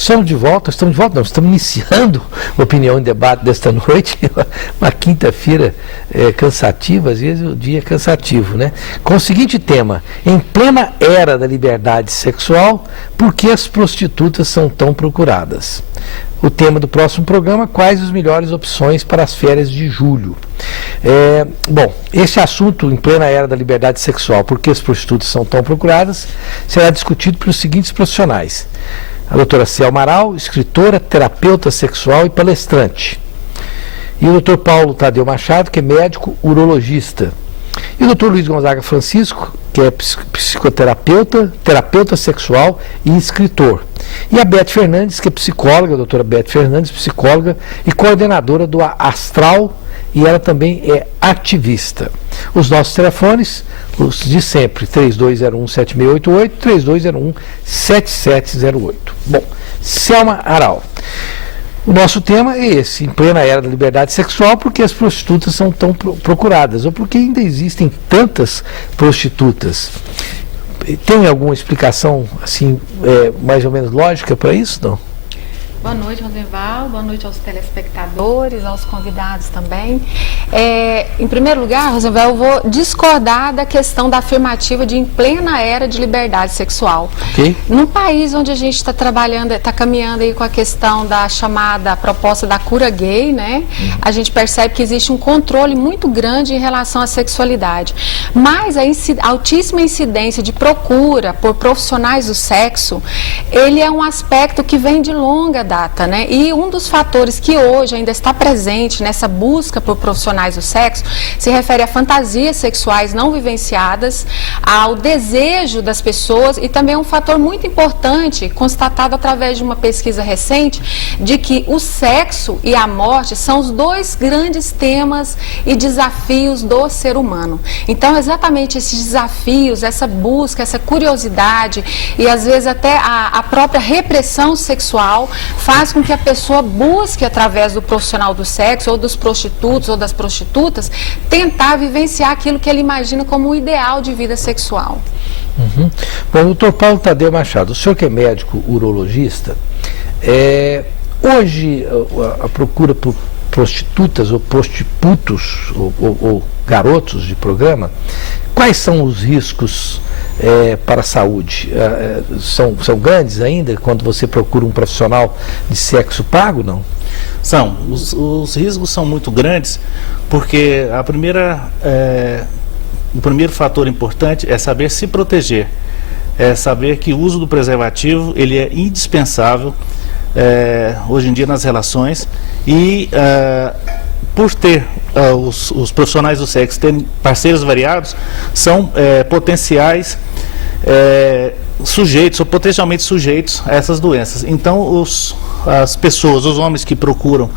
Estamos de volta não, estamos iniciando Opinião em Debate desta noite, uma quinta-feira cansativa, às vezes o dia é cansativo, né? Com o seguinte tema: em plena era da liberdade sexual, por que as prostitutas são tão procuradas? O tema do próximo programa: quais as melhores opções para as férias de julho? Bom, esse assunto, em plena era da liberdade sexual, por que as prostitutas são tão procuradas, será discutido pelos seguintes profissionais: a doutora Selma Aral, escritora, terapeuta sexual e palestrante, e o doutor Paulo Tadeu Machado, que é médico urologista, e o doutor Luiz Gonzaga Francisco, que é psicoterapeuta, terapeuta sexual e escritor. E a Beth Fernandes, que é psicóloga, a doutora Beth Fernandes, psicóloga e coordenadora do Astral, e ela também é ativista. Os nossos telefones, os de sempre, 3201-7688, 3201-7708. Bom, Selma Aral, o nosso tema é esse: em plena era da liberdade sexual, porque as prostitutas são tão procuradas, ou porque ainda existem tantas prostitutas. Tem alguma explicação, assim, mais ou menos lógica para isso, não? Boa noite, Rosenval. Boa noite aos telespectadores, aos convidados também. Em primeiro lugar, Rosenval, eu vou discordar da questão da afirmativa de em plena era de liberdade sexual. Okay. Num país onde a gente está trabalhando, está caminhando aí com a questão da chamada proposta da cura gay, né? A gente percebe que existe um controle muito grande em relação à sexualidade. Mas a altíssima incidência de procura por profissionais do sexo, ele é um aspecto que vem de longa data, né? E um dos fatores que hoje ainda está presente nessa busca por profissionais do sexo se refere a fantasias sexuais não vivenciadas, ao desejo das pessoas, e também um fator muito importante, constatado através de uma pesquisa recente, de que o sexo e a morte são os dois grandes temas e desafios do ser humano. Então, exatamente esses desafios, essa busca, essa curiosidade e às vezes até a própria repressão sexual faz com que a pessoa busque, através do profissional do sexo, ou dos prostitutos ou das prostitutas, tentar vivenciar aquilo que ele imagina como um ideal de vida sexual. Uhum. Bom, doutor Paulo Tadeu Machado, o senhor que é médico urologista, hoje a procura por prostitutas ou prostitutos ou garotos de programa, quais são os riscos para a saúde? São grandes ainda quando você procura um profissional de sexo pago, não? São. Os riscos são muito grandes, porque o primeiro fator importante é saber se proteger, é saber que o uso do preservativo ele é indispensável hoje em dia nas relações, e por ter os profissionais do sexo terem parceiros variados, são potenciais sujeitos ou potencialmente sujeitos a essas doenças. Então as pessoas, os homens que procuram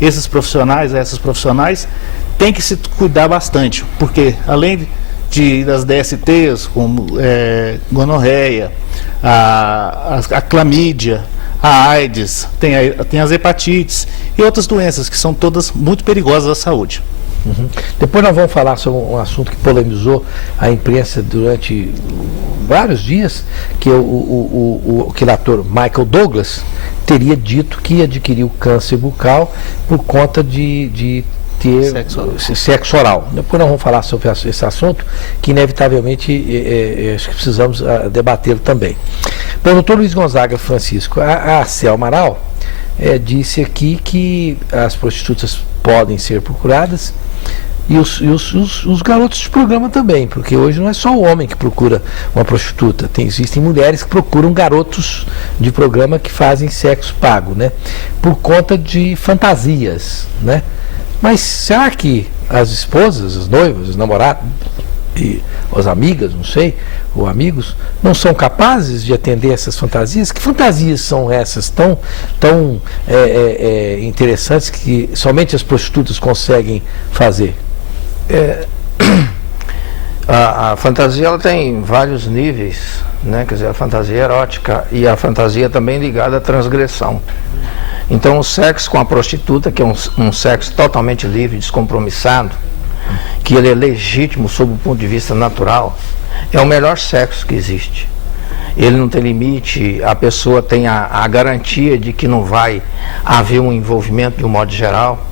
esses profissionais, essas profissionais, têm que se cuidar bastante, porque além das DSTs, como gonorreia, a clamídia, a AIDS, tem as hepatites e outras doenças que são todas muito perigosas à saúde. Uhum. Depois nós vamos falar sobre um assunto que polemizou a imprensa durante vários dias, que aquele ator Michael Douglas teria dito que adquiriu câncer bucal por conta de ter sexo oral. Depois nós vamos falar sobre esse assunto, que inevitavelmente acho que precisamos debater também. Bom, doutor Luiz Gonzaga Francisco, a Selma Aral disse aqui que as prostitutas podem ser procuradas, e os garotos de programa também, porque hoje não é só o homem que procura uma prostituta, existem mulheres que procuram garotos de programa que fazem sexo pago, né? Por conta de fantasias, né? Mas será que as esposas, as noivas, os namorados e as amigas, não sei, ou amigos, não são capazes de atender essas fantasias? Que fantasias são essas tão interessantes que somente as prostitutas conseguem fazer? A fantasia ela tem vários níveis, né? Quer dizer, a fantasia erótica e a fantasia também ligada à transgressão. Então o sexo com a prostituta, que é um sexo totalmente livre, descompromissado, que ele é legítimo sob o ponto de vista natural, é o melhor sexo que existe. ele não tem limite, a pessoa tem a garantia de que não vai haver um envolvimento de um modo geral.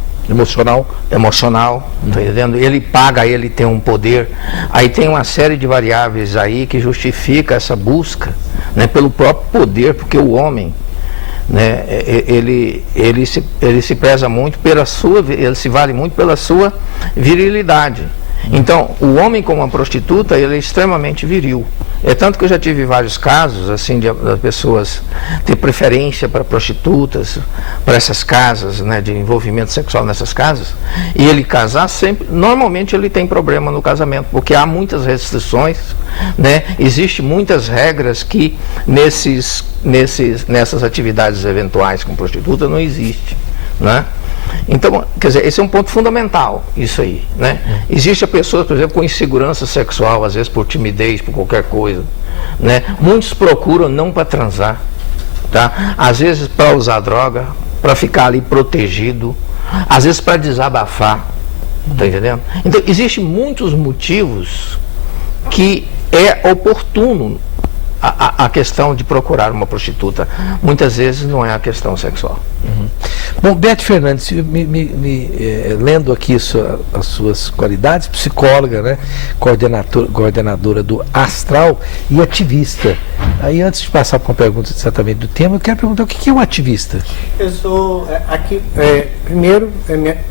Emocional, tá entendendo? Ele paga, ele tem um poder. Aí tem uma série de variáveis aí que justifica essa busca, né, pelo próprio poder, porque o homem, né, ele se preza muito pela sua, ele se vale muito pela sua virilidade. Então, o homem como uma prostituta, ele é extremamente viril. É tanto que eu já tive vários casos, assim, das pessoas ter preferência para prostitutas, para essas casas, né, de envolvimento sexual nessas casas, e ele casar sempre, normalmente ele tem problema no casamento, porque há muitas restrições, né, existem muitas regras que nessas atividades eventuais com prostituta não existe, né? Então, quer dizer, esse é um ponto fundamental, isso aí, né? Existe a pessoa, por exemplo, com insegurança sexual, às vezes por timidez, por qualquer coisa, né? Muitos procuram não para transar, tá? Às vezes para usar droga, para ficar ali protegido, às vezes para desabafar, tá entendendo? Então, existem muitos motivos que é oportuno a questão de procurar uma prostituta. Muitas vezes não é a questão sexual. Bom, Beth Fernandes, lendo aqui as suas qualidades, psicóloga, né, coordenadora do Astral e ativista. Aí, antes de passar para uma pergunta exatamente do tema, eu quero perguntar o que é um ativista? Eu sou aqui, primeiro,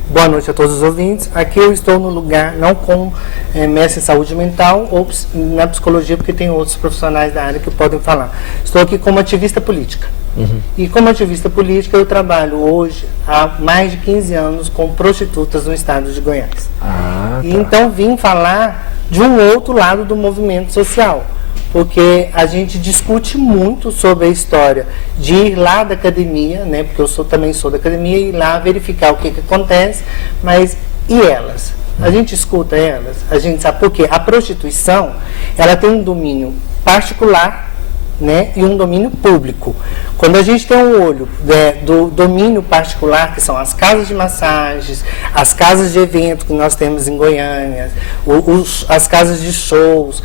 boa noite a todos os ouvintes. Aqui eu estou no lugar, não como mestre em saúde mental ou na psicologia, porque tem outros profissionais da área que podem falar. Estou aqui como ativista política. E como ativista política, eu trabalho hoje há mais de 15 anos com prostitutas no estado de Goiás. Tá. E então vim falar de um outro lado do movimento social, porque a gente discute muito sobre a história de ir lá da academia, né, porque eu também sou da academia, ir lá verificar o que acontece, mas e elas? A gente escuta elas, a gente sabe por quê? A prostituição, ela tem um domínio particular, né, e um domínio público. Quando a gente tem um olho do domínio particular, que são as casas de massagens, as casas de evento que nós temos em Goiânia, as casas de shows,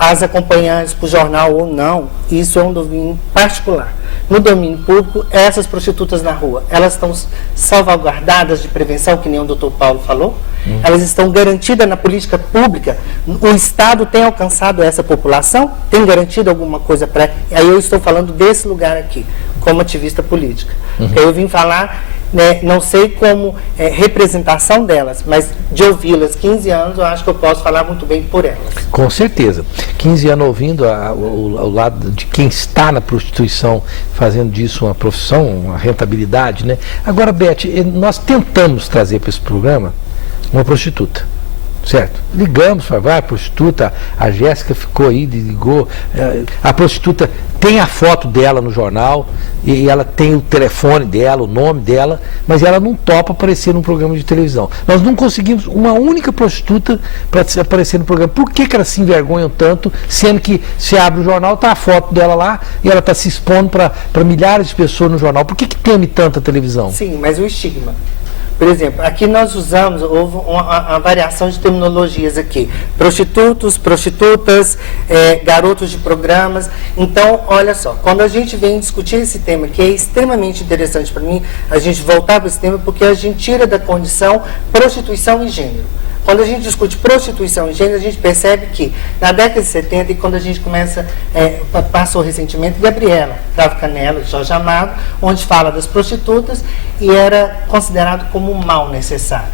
as acompanhantes para o jornal ou não, isso é um domínio particular. No domínio público, essas prostitutas na rua, elas estão salvaguardadas de prevenção, que nem o doutor Paulo falou? Elas estão garantidas na política pública? O Estado tem alcançado essa população? Tem garantido alguma coisa para... Aí eu estou falando desse lugar aqui, como ativista política. Eu vim falar, né, não sei como representação delas, mas de ouvi-las 15 anos, eu acho que eu posso falar muito bem por elas. Com certeza. 15 anos ouvindo ao lado de quem está na prostituição, fazendo disso uma profissão, uma rentabilidade, né? Agora, Beth, nós tentamos trazer para esse programa uma prostituta, certo? Ligamos, vai, prostituta, a Jéssica ficou aí, ligou, a prostituta tem a foto dela no jornal, e ela tem o telefone dela, o nome dela, mas ela não topa aparecer num programa de televisão. Nós não conseguimos uma única prostituta para aparecer no programa. Por que elas se envergonham tanto, sendo que se abre o jornal, está a foto dela lá, e ela está se expondo para milhares de pessoas no jornal? Por que teme tanto a televisão? Sim, mas o estigma. Por exemplo, aqui nós usamos, houve uma variação de terminologias aqui. Prostitutos, prostitutas, garotos de programas. Então, olha só, quando a gente vem discutir esse tema, que é extremamente interessante para mim, a gente voltar para esse tema, porque a gente tira da condição prostituição e gênero. Quando a gente discute prostituição e gênero, a gente percebe que na década de 70, e quando a gente começa, passou recentemente, Gabriela Cravo Canela, de Jorge Amado, onde fala das prostitutas e era considerado como um mal necessário.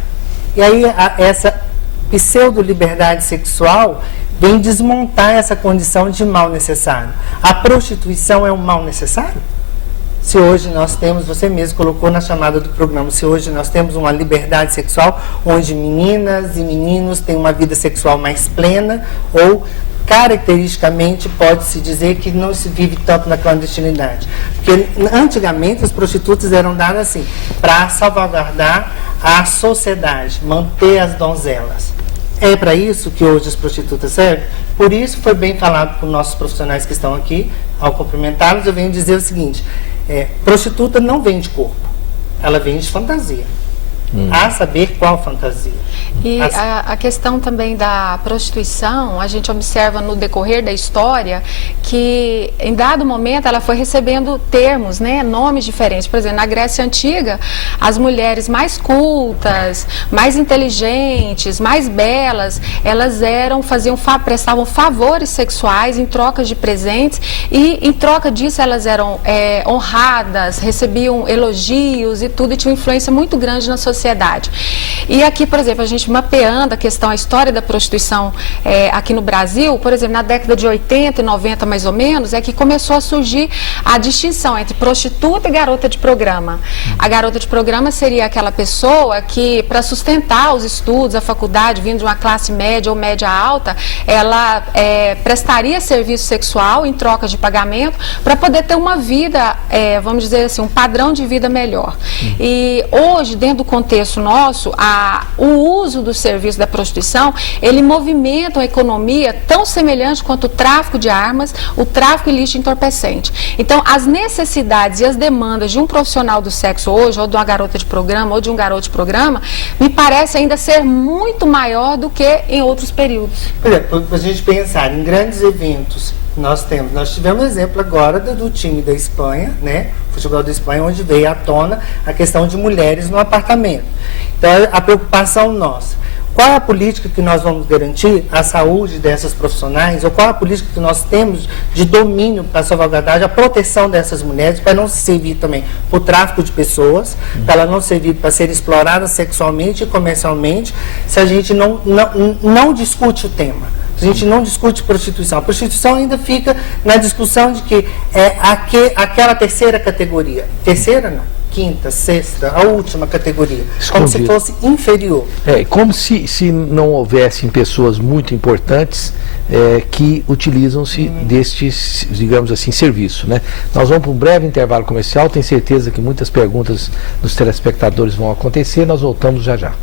E aí essa pseudo-liberdade sexual vem desmontar essa condição de mal necessário. A prostituição é um mal necessário? Se hoje nós temos, você mesmo colocou na chamada do programa, se hoje nós temos uma liberdade sexual onde meninas e meninos têm uma vida sexual mais plena, ou caracteristicamente pode-se dizer que não se vive tanto na clandestinidade. Porque antigamente as prostitutas eram dadas assim, para salvaguardar a sociedade, manter as donzelas. É para isso que hoje as prostitutas servem? Por isso foi bem falado por nossos profissionais que estão aqui, ao cumprimentá-los, eu venho dizer o seguinte: prostituta não vende corpo, ela vende fantasia. a saber qual fantasia. E a questão também da prostituição, a gente observa no decorrer da história que em dado momento ela foi recebendo termos, né, nomes diferentes. Por exemplo, na Grécia Antiga, as mulheres mais cultas, mais inteligentes, mais belas, elas prestavam favores sexuais em troca de presentes e em troca disso elas eram honradas, recebiam elogios e tudo, e tinha uma influência muito grande na sociedade. E aqui, por exemplo, a gente mapeando a história da prostituição aqui no Brasil, por exemplo, na década de 80 e 90 mais ou menos, é que começou a surgir a distinção entre prostituta e garota de programa. A garota de programa seria aquela pessoa que, para sustentar os estudos, a faculdade, vindo de uma classe média ou média alta, ela prestaria serviço sexual em troca de pagamento para poder ter uma vida, vamos dizer assim, um padrão de vida melhor. E hoje, dentro do contexto nosso, o uso do serviço da prostituição, ele movimenta uma economia tão semelhante quanto o tráfico de armas, o tráfico ilícito de entorpecente. Então, as necessidades e as demandas de um profissional do sexo hoje, ou de uma garota de programa, ou de um garoto de programa, me parece ainda ser muito maior do que em outros períodos. Por exemplo, a gente pensar em grandes eventos, nós tivemos exemplo agora do time da Espanha, né? Futebol da Espanha, onde veio à tona a questão de mulheres no apartamento. Então, a preocupação nossa, qual é a política que nós vamos garantir a saúde dessas profissionais, ou qual é a política que nós temos de domínio para a salvaguardar a proteção dessas mulheres, para não se servir também por tráfico de pessoas, para ela não servir para ser explorada sexualmente e comercialmente, se a gente não discute o tema. A gente não discute prostituição. A prostituição ainda fica na discussão de que aquela terceira categoria. Terceira não. Quinta, sexta, a última categoria. Escondido. Como se fosse inferior. Como se não houvessem pessoas muito importantes que utilizam-se destes, digamos assim, serviço, né? Nós vamos para um breve intervalo comercial. Tenho certeza que muitas perguntas dos telespectadores vão acontecer. Nós voltamos já já.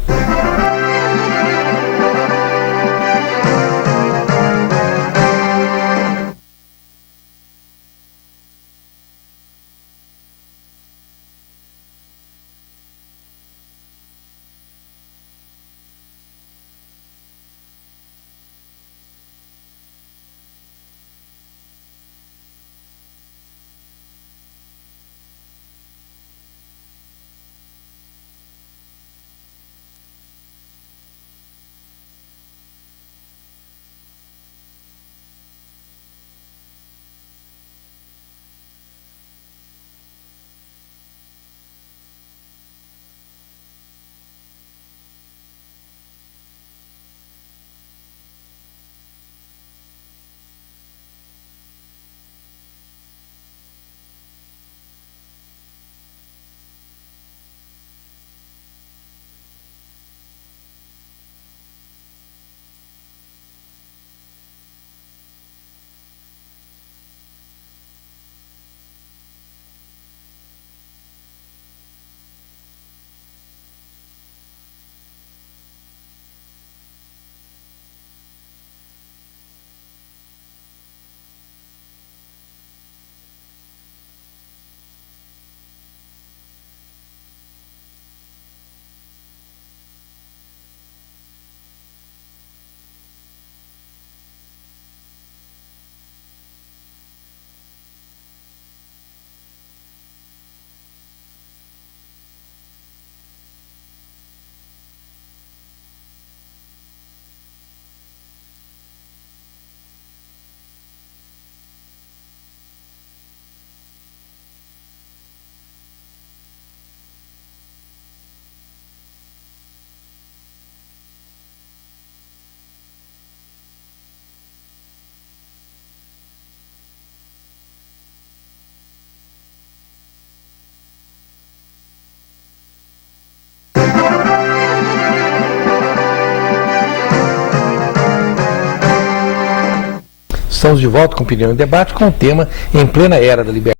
Estamos de volta com Opinião em Debate com o tema Em Plena Era da Liberdade.